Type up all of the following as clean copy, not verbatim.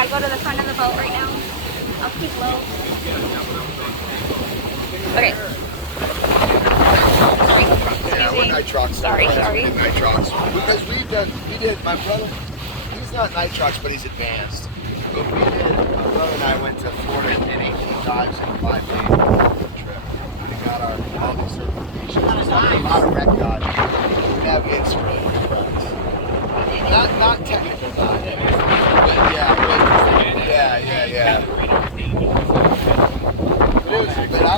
I go to the front of the boat right now? I'll keep low. Okay. Yeah, we're nitrox. Sorry. Nitrox. Because we did, my brother, he's not nitrox, but he's advanced. But my brother and I went to Florida and did 18 dives in 5 days on a trip. We got all these certifications. There's not a lot of wreck dodge. We navigate smooth. Not technical dive. But yeah. But I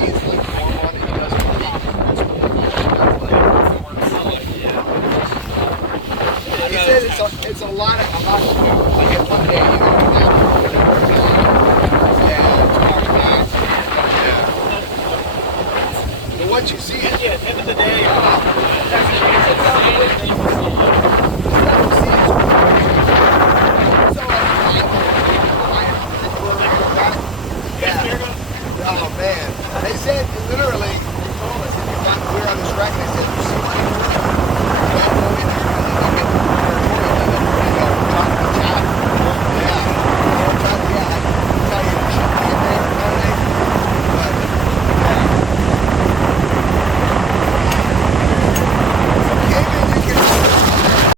he's looking for one and he doesn't leak. He said it's a lot of like one day you go but what you see at the end of the day